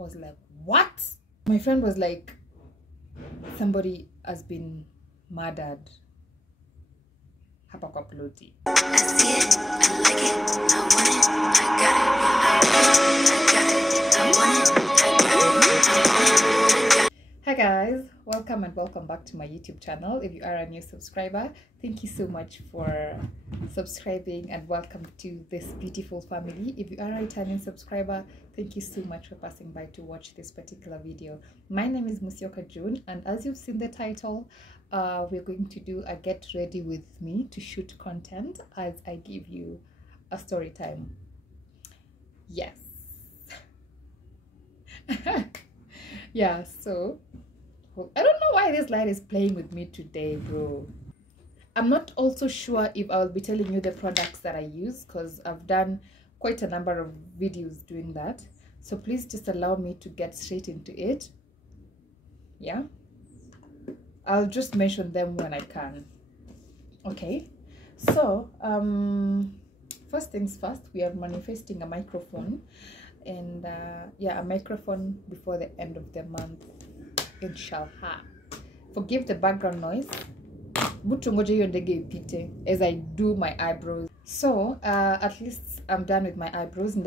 was like, what? My friend was like, somebody has been murdered hapa kwa ploti. I see it, I like it, I want it, I got it, I want it, I got it. Hi guys, welcome and welcome back to my YouTube channel. If you are a new subscriber, thank you so much for subscribing and welcome to this beautiful family. If you are a returning subscriber, thank you so much for passing by to watch this particular video. My name is Musyoka June, and as you've seen the title, we're going to do a get ready with me to shoot content as I give you a story time. Yes. Yeah, so I don't know why this light is playing with me today, bro. I'm not also sure if I'll be telling you the products that I use, because I've done quite a number of videos doing that. So please just allow me to get straight into it. Yeah, I'll just mention them when I can. Okay, so first things first, we are manifesting a microphone, and yeah, a microphone before the end of the month, inshallah. Forgive the background noise as I do my eyebrows. So at least I'm done with my eyebrows, and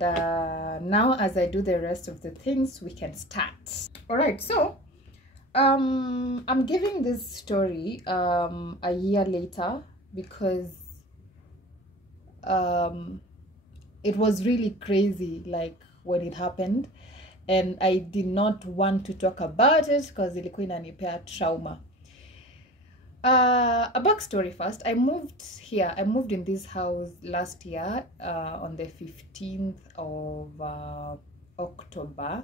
now as I do the rest of the things, we can start. All right, so I'm giving this story a year later because it was really crazy, like when it happened, and I did not want to talk about it because ilikuwa inanipea trauma. A backstory first. I moved here. I moved in this house last year on the 15th of October.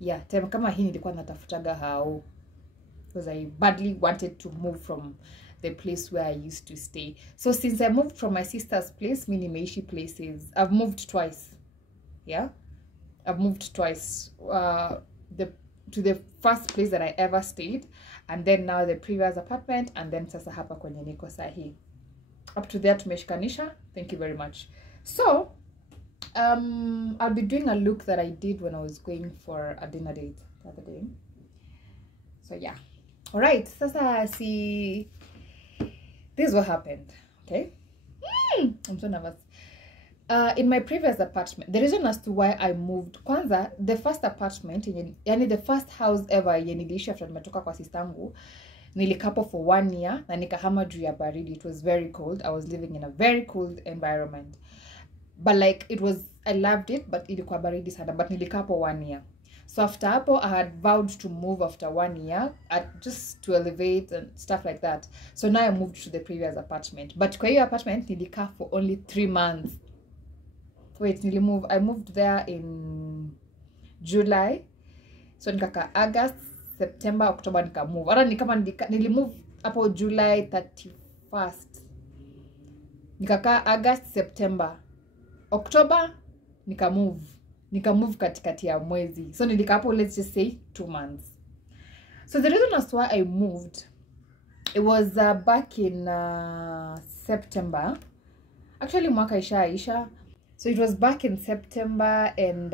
Yeah, time kama hii nilikuwa natafutaga how, because I badly wanted to move from the place where I used to stay. So since I moved from my sister's place, mimi nimeishi places. I've moved twice. Yeah, I've moved twice. To the first place that I ever stayed, and then now the previous apartment, and then sasa hapa kwenye niko sahi. Up to there tumeshikanisha. Thank you very much. So I'll be doing a look that I did when I was going for a dinner date the other day. So yeah, all right, sasa see, this is what happened. Okay, I'm so nervous. In my previous apartment, the reason as to why I moved, kwanza, the first apartment, yani the first house ever yenye niliishi after nimetoka kwa sistangu, nilikapo for 1 year na nikahama juu ya baridi. It was very cold. I was living in a very cold environment, but like it was, I loved it, but ilikuwa baridi sana. But nilikapo 1 year. So after hapo, I had vowed to move after 1 year, just to elevate and stuff like that. So now I moved to the previous apartment, but kwa hiyo apartment nilikaa for only 3 months. Wait, I moved there in July. So nikaka August, September, October nika move. Ara nikama nilimove hapo July 31st. Nikaka August, September, October nika move katikati ya mwezi. So nilika hapo, let's just say 2 months. So the reason as why I moved, it was back in September. Actually mwaka isha. So it was back in September, and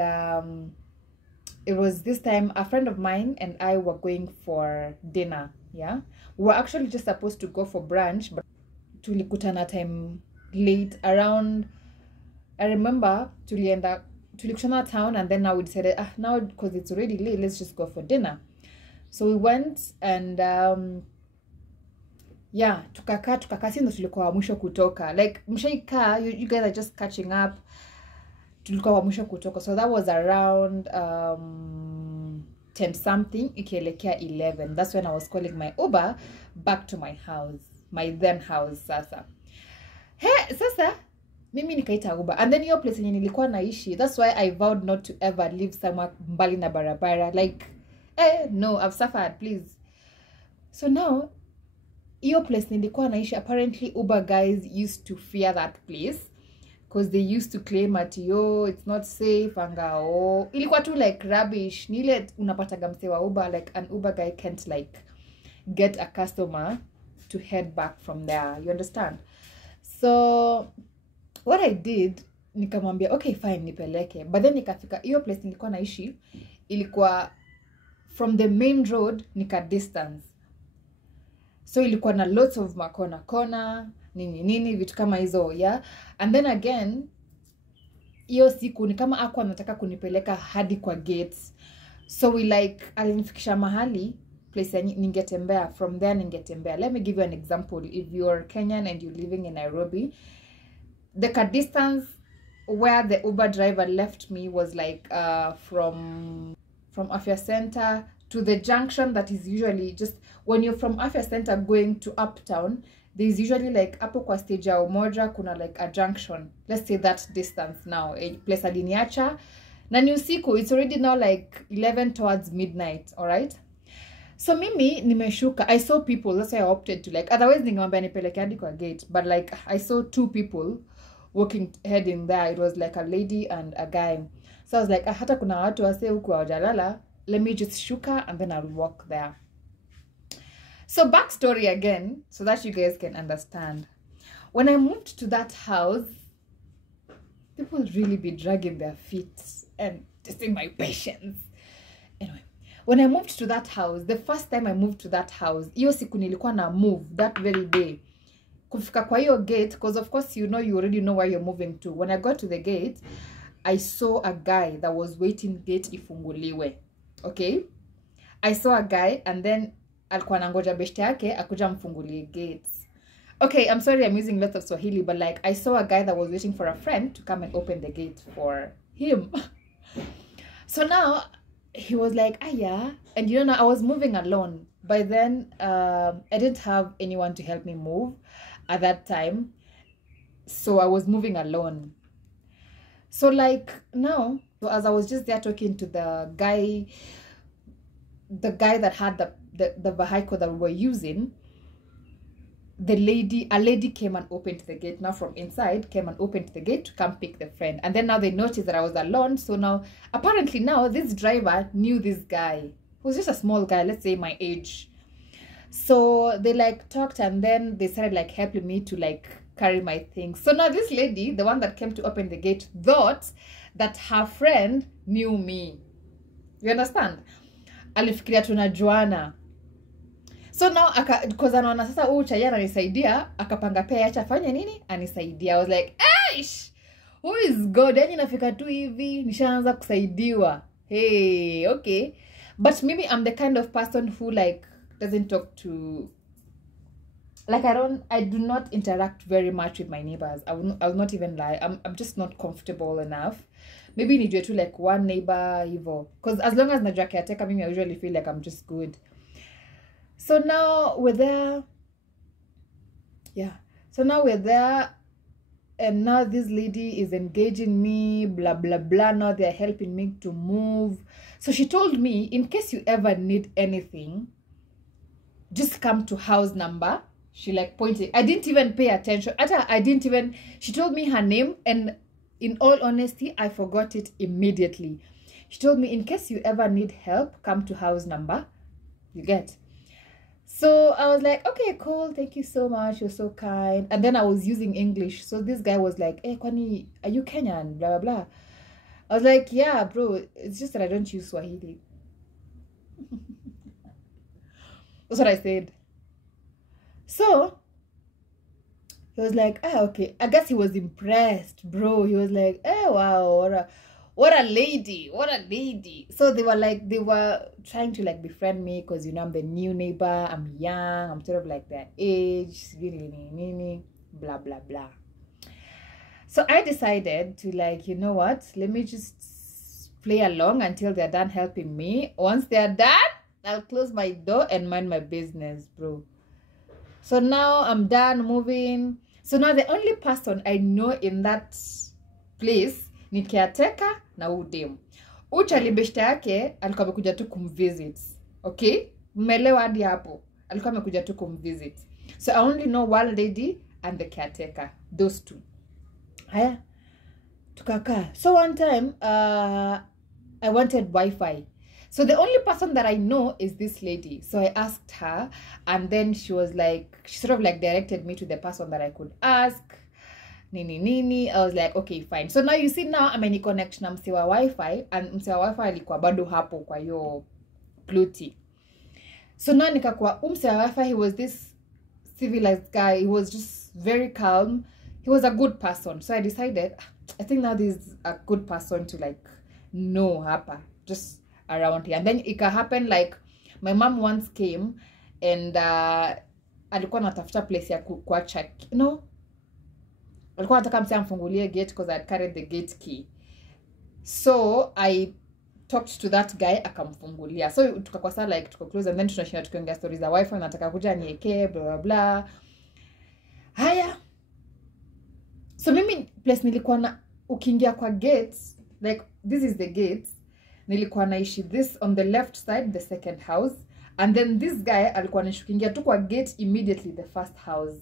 it was this time a friend of mine and I were going for dinner. Yeah, we were actually just supposed to go for brunch, but tulikutana time late around, I remember tulikutana town, and then now we decided now because it's already late, let's just go for dinner. So we went, and yeah, tukakaa sindo tulikuwa mwisho kutoka. Like mshaika, you guys are just catching up. Tulikuwa mwisho kutoka. So that was around 10 something ikielekea 11. That's when I was calling my Uber back to my house, my then house sasa. Sasa mimi nikaita Uber, and then your place yenye nilikuwa naishi, that's why I vowed not to ever live somewhere mbali na barabara. Like no, I've suffered, please. So now your place nilikuwa naishi, apparently Uber guys used to fear that place because they used to claim at it's not safe, angao ilikuwa tu like rubbish. Nile unapataga mse wa Uber, like an Uber guy can't like get a customer to head back from there, you understand? So what I did, nikamwambia okay fine nipeleke, but then nikafika hiyo place nilikuwa naishi ilikuwa from the main road nika distance, so ilikuwa na lots of makona nini vitu kama hizo, yeah. And then again hiyo siku ni kama hakuwa anataka kunipeleka hadi kwa gates, so we like alinifikisha mahali place ningetembea, from there ningetembea. Let me give you an example. If you're Kenyan and you're living in Nairobi, the car distance where the Uber driver left me was like from Afya Center to the junction that is usually just when you're from Afya Center going to Uptown, there's usually like hapo kwa stage ya Umoja kuna like a junction. Let's say that distance now. A place aliniacha na ni usiku, it's already now like 11 towards midnight, all right? So mimi nimeshuka, I saw people, that's why I opted to like, otherwise ningemwambia nipeleke hadi kwa gate, but like I saw two people walking heading there. It was like a lady and a guy. So I was like, hata kuna watu wase huku hawajalala, let me just shuka and then I'll walk there. So backstory again, so that you guys can understand. When I moved to that house, people really be dragging their feet and testing my patience. Anyway, when I moved to that house, the first time I moved to that house, hiyo siku nilikuwa na move that very day. Kufika kwa hiyo gate, because of course you already know where you're moving to. When I got to the gate, I saw a guy that was waiting gate ifunguliwe. Okay? I saw a guy and then alikuwa nangoja beshte yake akuja mfungulie gates. Okay, I'm sorry I'm using lots of Swahili, but like I saw a guy that was waiting for a friend to come and open the gate for him. So now he was like, yeah. And you know, I was moving alone. By then, I didn't have anyone to help me move at that time. So I was moving alone. So like now, so as I was just there talking to the guy that had the vehicle that we were using, a lady came and opened the gate. Now from inside, came and opened the gate to come pick the friend. And then now they noticed that I was alone. So now, apparently now, this driver knew this guy. He was just a small guy, let's say my age. So they like talked and then they started like helping me to like carry my things. So now this lady, the one that came to open the gate, thought that her friend knew me. You understand? Alifikiria tunajuana. So now, because anaona sasa huyu chai ananisaidia, akapanga pia acha fanya nini? Anisaidia. I was like, "Aish! Who is God? Yani nafika tu hivi, nishaanza kusaidiwa." Hey, okay. But maybe I'm the kind of person who like doesn't talk to, like I do not interact very much with my neighbors. I will not even lie. I'm just not comfortable enough. Maybe nijue tu like one neighbor hivo. Because as long as najua caretaker, mimi I usually feel like I'm just good. So now we're there. Yeah. So now we're there. And now this lady is engaging me, blah, blah, blah. Now they're helping me to move. So she told me, in case you ever need anything, just come to house number. She like pointed. I didn't even pay attention. She told me her name. And in all honesty, I forgot it immediately. She told me, in case you ever need help, come to house number. You get. So I was like, okay, cool. Thank you so much. You're so kind. And then I was using English. So this guy was like, hey, Kwani, are you Kenyan? Blah, blah, blah. I was like, yeah, bro. It's just that I don't use Swahili. That's what I said. So he was like, okay. I guess he was impressed, bro. He was like, wow, what a lady. So they were trying to like befriend me because, you know, I'm the new neighbor. I'm young. I'm sort of like their age. Blah, blah, blah. So I decided to like, you know what? Let me just play along until they're done helping me. Once they're done, I'll close my door and mind my business, bro. So now I'm done moving. So now the only person I know in that place ni caretaker na udem. Uchali beshte yake alikuwa amekuja tu kumvisit. Okay? Mmelewa hadi hapo. Alikuwa amekuja tu kumvisit. So I only know one lady and the caretaker. Those two. Haya. Tukakaa. So one time, I wanted Wi-Fi. So the only person that I know is this lady. So I asked her, and then she was like, she sort of like directed me to the person that I could ask. nini. I was like, okay, fine. So now you see, now ameniconnect na msi wa wifi, and msi wa wifi alikuwa bado hapo kwa hiyo pluti. So now nikakuwa msi wa wifi, he was this civilized guy. He was just very calm. He was a good person. So I decided, I think now this is a good person to like know hapa, just around here. And then it can happen like my mom once came and alikuwa anatafuta place ya kuacha, you know, alikuwa anataka msi amfungulie gate because I had carried the gate key. So I talked to that guy, akamfungulia. So tukakuwa saa like tuko close, and then tunashinda tukiongea stories za wifi, nataka kuja nieke blah blah blah. Haya. So mimi place nilikuwa na ukiingia kwa gates, like this is the gates, nilikuwa naishi this on the left side, the second house, and then this guy alikuwa anashukingia tu kwa gate immediately the first house.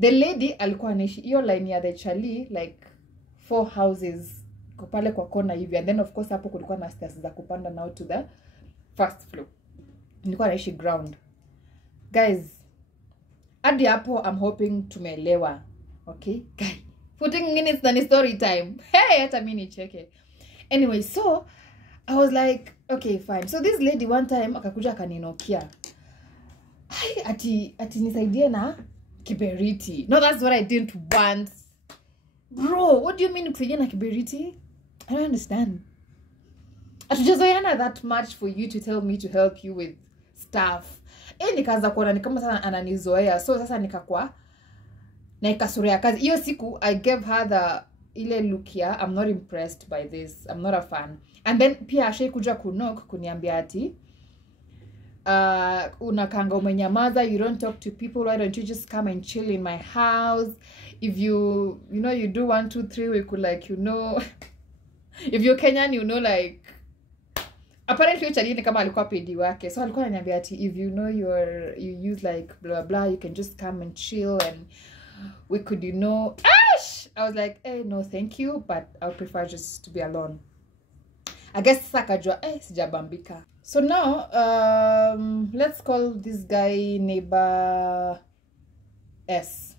The lady alikuwa anaishi hiyo line ya the chali like 4 houses pale kwa kona hivi, and then of course hapo kulikuwa na stairs za kupanda now to the first floor. Nilikuwa naishi ground. Guys, hadi hapo I'm hoping tumeelewa. Okay? Guys, 14 minutes na ni story time. Hey, hata mimi nicheke. Anyway, so I was like, okay, fine. So this lady one time akakuja akaninokia. Ati nisaidie na kiberiti. No, that's what I didn't want. Bro, what do you mean kusaidia na kiberiti? I don't understand. Atujazoeana that much for you to tell me to help you with stuff. Nikaanza kuona ni kama sana ananizoea. So sasa nikakuwa na ikasuria kazi. Hiyo siku I gave her the ile look here. I'm not impressed by this. I'm not a fan. And then pia ashai kuja kunok kuniambia ati unakanga umenyamaza, you don't talk to people, why don't you just come and chill in my house? If you know you do 1 2 3, we could like, you know, if you're Kenyan, you know, like apparently uchalini kama alikuwa pedi wake. So alikuwa ananiambia ati if you know you use like blah blah, you can just come and chill and we could, you know. I was like, no thank you, but I would prefer just to be alone. I guess sakajua sijabambika. So now let's call this guy neighbor S.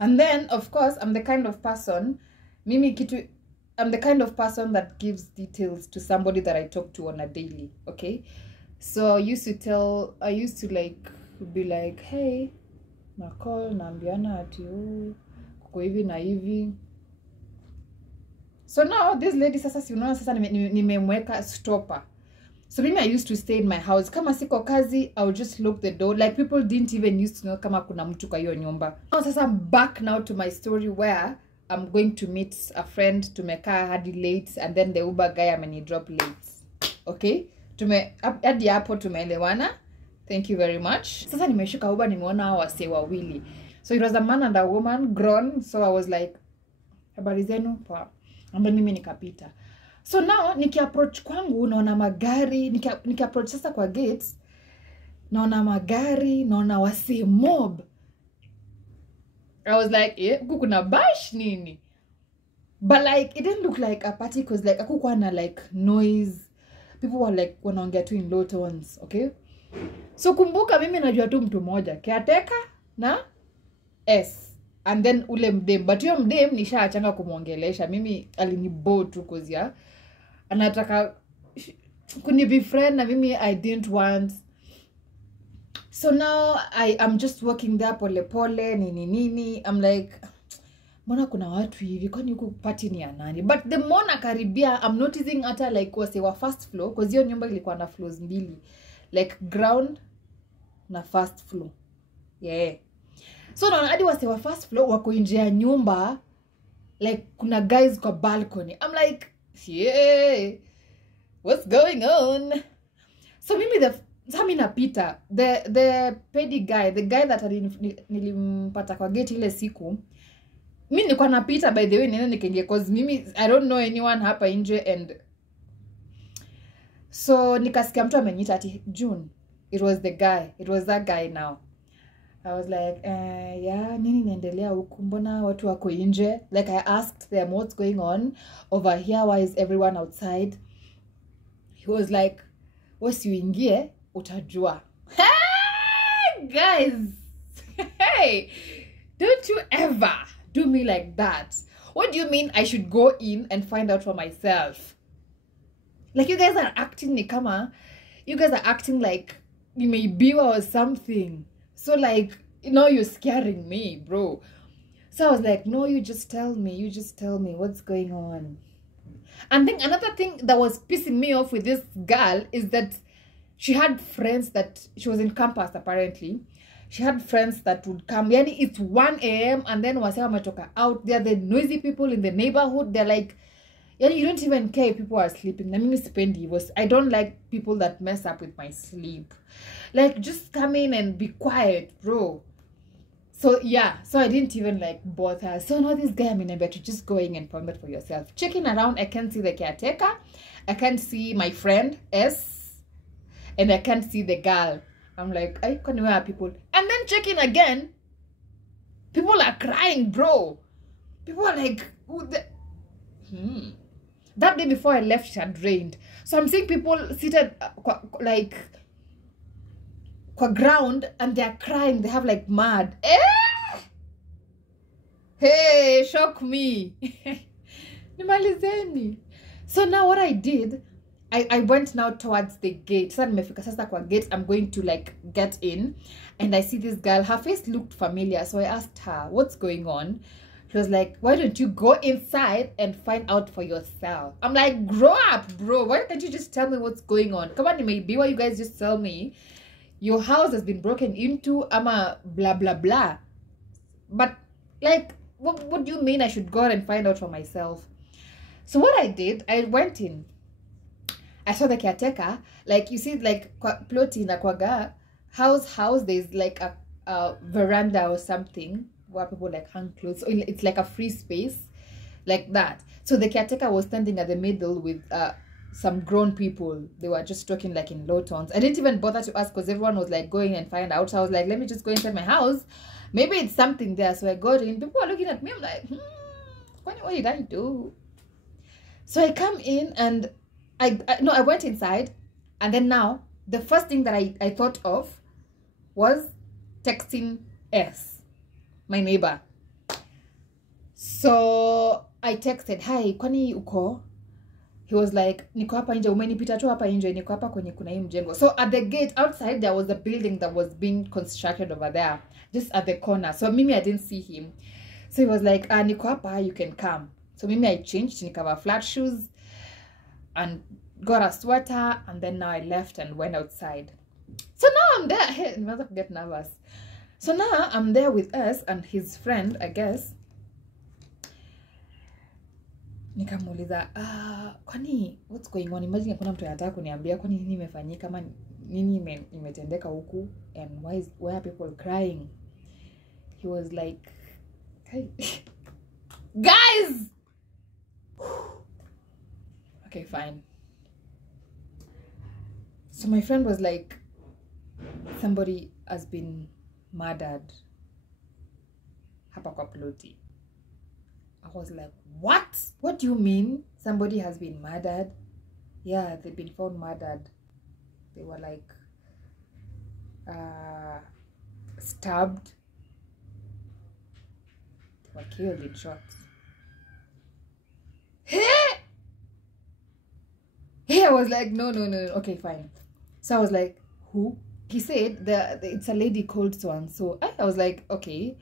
And then of course I'm the kind of person that gives details to somebody that I talk to on a daily, okay? So I used to like be like, hey, na call naambiana ati kuko hivi na hivi. So now this lady sasa si unaona sasa nimemweka stopper. So mimi I used to stay in my house. Kama siko kazi, I would just lock the door. Like people didn't even used to know kama kuna mtu kwa hiyo nyumba. Now sasa I'm back now to my story where I'm going to meet a friend, tumekaa hadi late, and then the Uber guy amenidrop late. Okay? Hadi hapo tumeelewana. Thank you very much. Sasa nimeshuka Uber, nimeona hao wase wawili. So it was a man and a woman, grown. So I was like, habari zenu pa. Ambe mimi nikapita. So now nikiapproach kwangu naona magari, nikiapproach sasa kwa gates naona magari, naona wase mob. I was like, kuna bash nini? But like it didn't look like a party because like akukuwa na like noise. People were like wanaongea tu in low tones, okay? So kumbuka mimi najua tu mtu mmoja, caretaker na S. And then ule mdem, but yo mdem nishaachanga kumuongelesha. Mimi alinibo tu kozia anataka kunibefriend na mimi I didn't want. So now I'm just walking there pole pole nini. I'm like, mbona kuna watu hivi, kwani huku party ni ya nani? But the more nakaribia, I'm noticing hata like wase wa first floor, because hiyo nyumba ilikuwa na floors mbili, like ground na first floor. Yeah. So naona hadi wase wa first floor wako nje ya nyumba, like kuna guys kwa balcony. I'm like, yeah, what's going on? So mimi napita, the petty guy, the guy that nilimpata kwa gate ile siku, mimi nilikuwa napita by the way nene nikenge, cause mimi I don't know anyone hapa nje. And so nikasikia mtu amenyita ati June. It was that guy now. I was like, yeah, nini inaendelea huku, mbona watu wako nje? Like I asked them what's going on over here, why is everyone outside? He was like, wasiuingie utajua. Hey guys. Hey, Don't you ever do me like that. What do you mean I should go in and find out for myself? Like, you guys are acting nikama. You guys are acting like you may be or something. So like, you're scaring me, bro. So I was like, no, you just tell me what's going on. And then another thing that was pissing me off with this girl is that she had friends that she was in campus apparently. She had friends that would come. Yani it's 1 a.m. and then wasema matoka out. They're the noisy people in the neighborhood. They're like, yani you don't even care if people are sleeping. Na mimi sipendi hivyo. I don't like people that mess up with my sleep. Like, just come in and be quiet, bro. So yeah, so I didn't even like bother. So now this guy, I mean, I bet you just going and find that for yourself. Checking around, I can't see the caretaker. I can't see my friend S, and I can't see the girl. I'm like, I can't where are people? And then checking again, people are crying, bro. People are like, That day before I left, it had rained. So I'm seeing people seated like kwa ground and they're crying. They have like mad. Hey, shock me. Nimalizeni. So now what I did, I went now towards the gate. Sasa kwa gate, I'm going to like get in, and I see this girl. Her face looked familiar, so I asked her, what's going on? She was like, why don't you go inside and find out for yourself? I'm like, grow up, bro. Why can't you just tell me what's going on? Come on, maybe why you guys just tell me your house has been broken into, ama blah blah blah. But like, what do you mean I should go and find out for myself? So what I did, I went in. I saw the caretaker. Like, you see, like ploti na kwaga house, there's like a veranda or something where people like hang clothes. So it's like a free space like that. So the caretaker was standing at the middle with some grown people. They were just talking like in low tones. I didn't even bother to ask because everyone was like going and find out. So I was like, let me just go inside my house. Maybe it's something there. So I got in. People are looking at me. I'm like, what did I do? So I come in and I went inside. And then now, the first thing that I thought of was texting S, my neighbor. So I texted, hi, kwani uko? He was like, niko hapa nje, umenipita tu hapa nje, niko hapa kwenye kuna hii mjengo. So at the gate outside, there was a building that was being constructed over there, just at the corner. So Mimi, I didn't see him. So he was like, niko hapa, you can come. So Mimi, I changed, nikava flat shoes and got a sweater, and then now I left and went outside. So now I'm there. Hey, I'm about to get nervous. So now I'm there with us and his friend, I guess. Nikamuuliza, kwani what's going on? Imagine kuna mtu anataka kuniambia kwani nini imefanyika ama nini imetendeka huku, and why are people crying? He was like, hey. Guys. Okay, fine. So my friend was like, somebody has been murdered hapa kwa ploti. I was like, what? What do you mean somebody has been murdered? Yeah, they've been found murdered. They were like stabbed. They were killed in short. Hey, I was like, no. Okay, fine. So I was like, who? He said it's a lady called so and so. I was like, okay.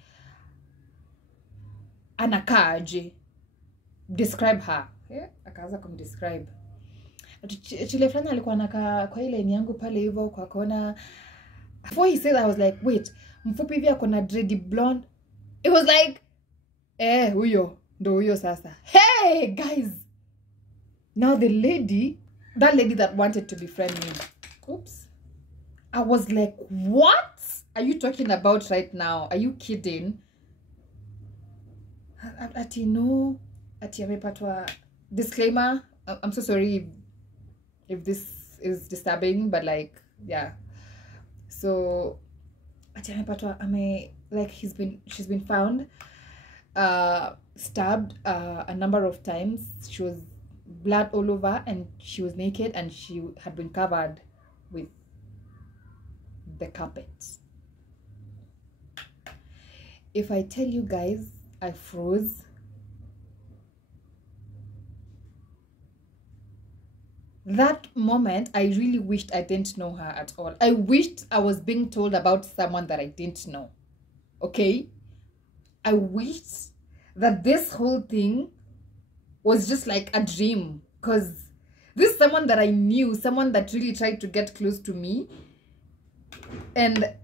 Anakaje. Describe her. Yeah, akaanza kumdescribe. Chile fulani alikuwa anakaa kwa ile ni yangu pale hivyo kwa kona. Before he said that, I was like, wait, mfupi hivi akona dready blonde. It was like, huyo, ndo huyo sasa. Hey, guys. Now that lady that wanted to befriend me. Oops. I was like, what are you talking about right now? Are you kidding? Ati no, ati amepatwa. Disclaimer, I'm so sorry if this is disturbing, but like, yeah. So ati amepatwa, like she's been found stabbed a number of times. She was blood all over and she was naked and she had been covered with the carpet. If I tell you guys, I froze. That moment, I really wished I didn't know her at all. I wished I was being told about someone that I didn't know. Okay? I wished that this whole thing was just like a dream. Because this is someone that I knew, someone that really tried to get close to me. And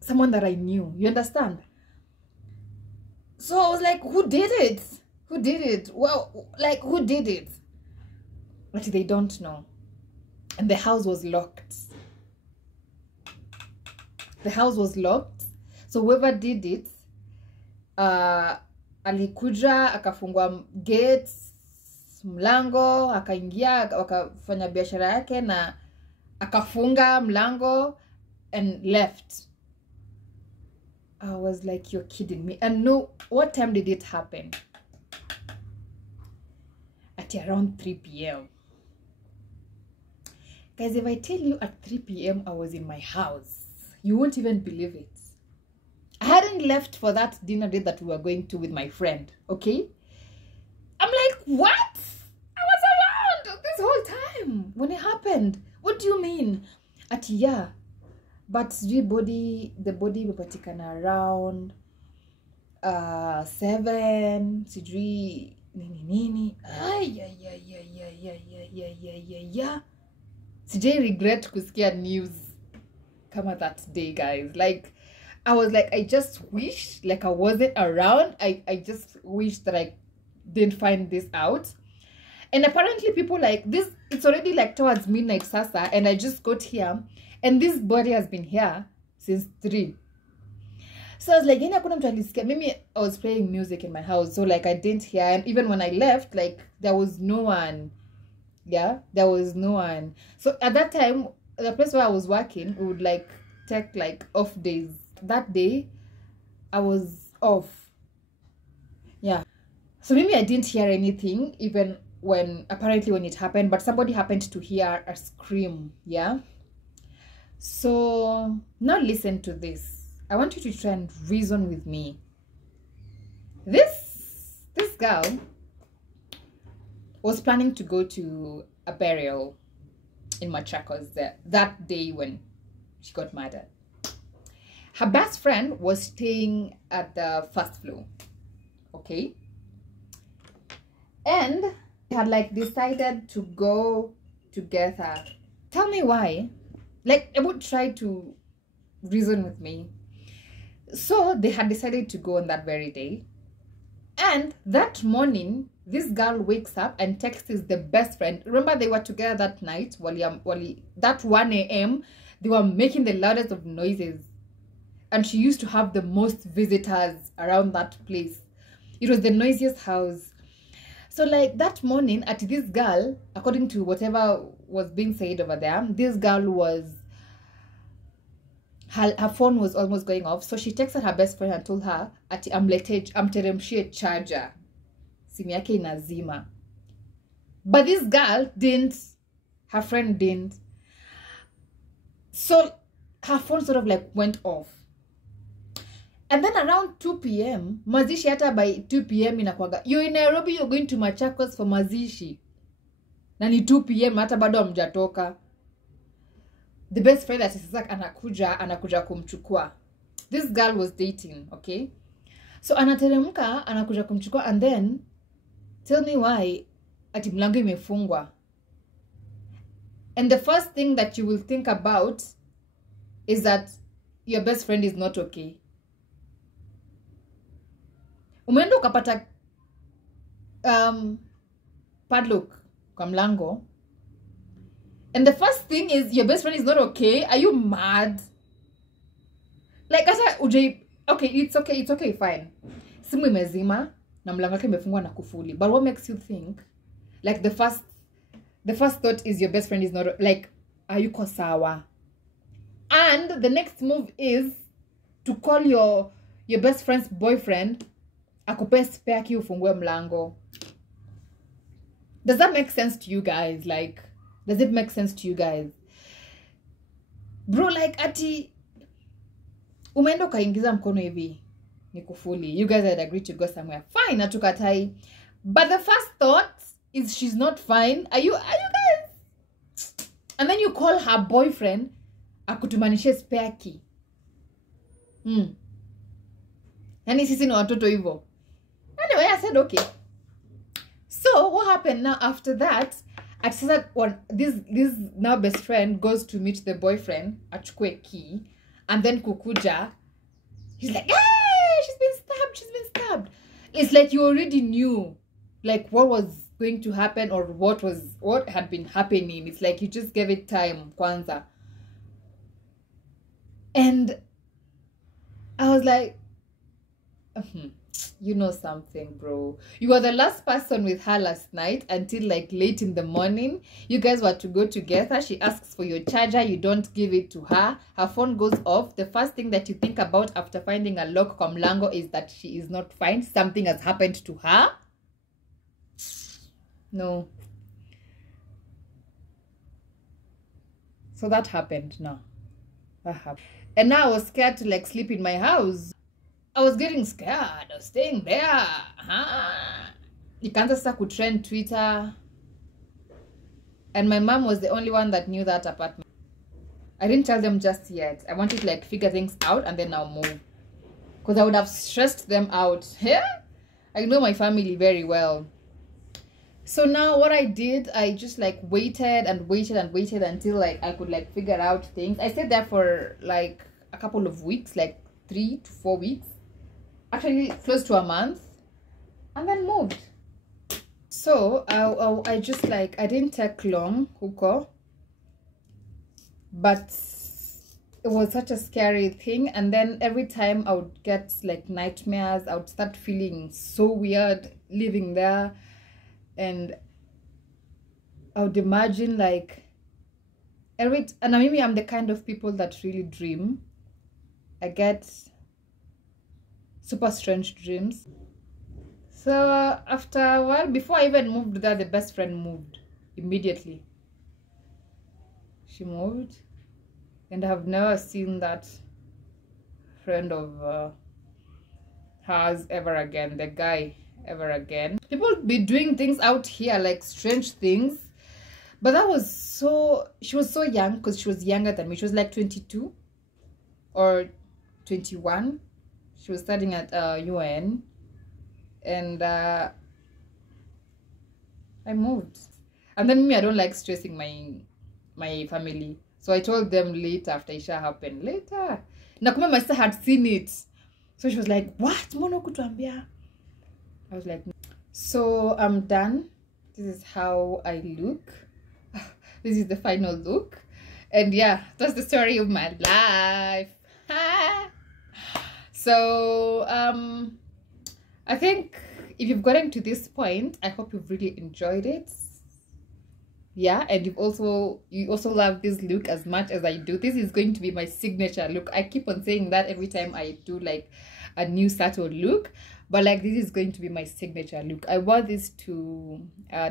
someone that I knew. You understand? So I was like, who did it? Who did it? Well, like, who did it? But they don't know. And the house was locked. The house was locked. So whoever did it, alikuja, akafungua gates, mlango, akaingia, akafanya biashara yake na akafunga mlango and left. I was like, you're kidding me. And no, what time did it happen? At around 3 p.m. Guys, if I tell you at 3 p.m. I was in my house, you won't even believe it. I hadn't left for that dinner date that we were going to with my friend, okay? I'm like, what? I was around this whole time when it happened. What do you mean? At yeah. But the body imepatikana around 7, sijui nini. Sijai regret kusikia news kama that day, guys. Like, I was like, I just wish like I wasn't around. I just wish that I didn't find this out. And apparently people like this, it's already like towards midnight sasa, and I just got here and this body has been here since 3. So I was like, maybe I was playing music in my house, so like I didn't hear. And even when I left, like there was no one. Yeah, there was no one. So at that time, the place where I was working, we would like take like off days. That day I was off. Yeah, so maybe I didn't hear anything even when it happened, but somebody happened to hear a scream. Yeah, so now listen to this. I want you to try and reason with me. This girl was planning to go to a burial in Machakos that day when she got murdered. Her best friend was staying at the first floor, okay? And they had like decided to go together. Tell me why. Like, I would try to reason with me. So they had decided to go on that very day. And that morning, this girl wakes up and texts the best friend. Remember, they were together that night. That 1 a.m., they were making the loudest of noises. And she used to have the most visitors around that place. It was the noisiest house. So like that morning, at this girl, according to whatever was being said over there, this girl was, her phone was almost going off. So she texted her best friend and told her, ati amteremshie charger. Simu yake inazima. But this girl didn't. Her friend didn't. So her phone sort of like went off. And then around 2 p.m, mazishi hata by 2 p.m. inakwaga, you're in Nairobi, you're going to Machakos for mazishi. Na ni 2 p.m. hata bado hamjatoka. The best friend that is like anakuja kumchukua. This girl was dating, okay? So anateremka, anakuja kumchukua, and then tell me why ati mlango imefungwa. And the first thing that you will think about is that your best friend is not okay. Umeenda ukapata padlock kwa mlango. And the first thing is your best friend is not okay. Are you mad? Like asa okay, it's okay, fine. Simu imezima na mlango wake imefungwa na kufuli. But what makes you think like the first thought is your best friend is not like, are you sawa? And the next move is to call your best friend's boyfriend akupe spare key ufungue mlango. Does that make sense to you guys? Like, does it make sense to you guys? Bro, like ati Umeenda ukaingiza mkono hivi nikufuli. You guys had agreed to go somewhere. Fine, natukatai. But the first thought is she's not fine. Are you guys? And then you call her boyfriend akutumanishe spare key. Yani sisi ni watoto hivyo. Anyway, I said okay. So what happened now after that? At this now best friend goes to meet the boyfriend achukue key, and then kukuja, he's like, hey, she's been stabbed. It's like you already knew like what was going to happen or what had been happening. It's like you just gave it time, kwanza. And I was like, you know something, bro. You were the last person with her last night until like late in the morning. You guys were to go together. She asks for your charger. You don't give it to her. Her phone goes off. The first thing that you think about after finding a lock kwa mlango is that she is not fine. Something has happened to her. No. So that happened now. That happened. And now I was scared to like sleep in my house. I was getting scared. I was staying there. Ikaanza sasa kutrend Twitter. And my mom was the only one that knew that apartment. I didn't tell them just yet. I wanted to like figure things out and then I'll move. Because I would have stressed them out. Yeah? I know my family very well. So now what I did, I just like waited until like I could like figure out things. I stayed there for like a couple of weeks, like 3 to 4 weeks. Actually close to a month, and then moved. So I just like, I didn't take long huko, but it was such a scary thing. And then every time I would get like nightmares, I would start feeling so weird living there, and I would imagine like and maybe I'm the kind of people that really dream. I get super strange dreams. So after a while, before I even moved there, the best friend moved immediately. She moved, and I have never seen that friend of hers ever again, the guy ever again. People be doing things out here, like strange things, but she was so young, because she was younger than me. She was like 22 or 21. She was studying at UN, and I moved. And then me, I don't like stressing my family, so I told them later after Isha happened. Later, Nakuma my sister had seen it, so she was like, "What? Mono kutuambia?" I was like, so I'm done. This is how I look. This is the final look, and yeah, that's the story of my life. So I think if you've gotten to this point, I hope you've really enjoyed it. Yeah, and you also love this look as much as I do. This is going to be my signature look. I keep on saying that every time I do like a new subtle look, but like this is going to be my signature look. I wore this to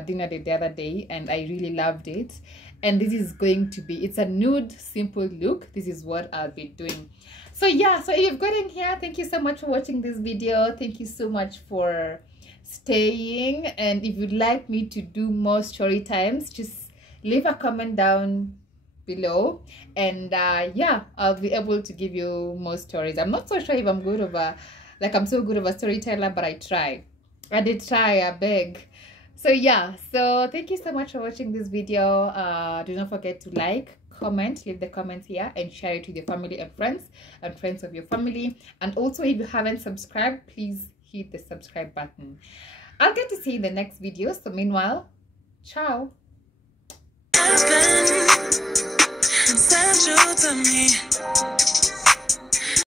dinner date the other day, and I really loved it. And this is going to be, it's a nude simple look. This is what I'll be doing. So yeah, so if you've gotten here, thank you so much for watching this video. Thank you so much for staying. And if you'd like me to do more story times, just leave a comment down below, and yeah, I'll be able to give you more stories. I'm not so sure if I'm good of I'm so good of a storyteller, but I try. I did try, I beg. So yeah, so thank you so much for watching this video. Do not forget to like, comment, leave the comments here, and share it with your family and friends of your family. And also, if you haven't subscribed, please hit the subscribe button. I'll get to see you in the next video. So meanwhile, ciao. Central to me.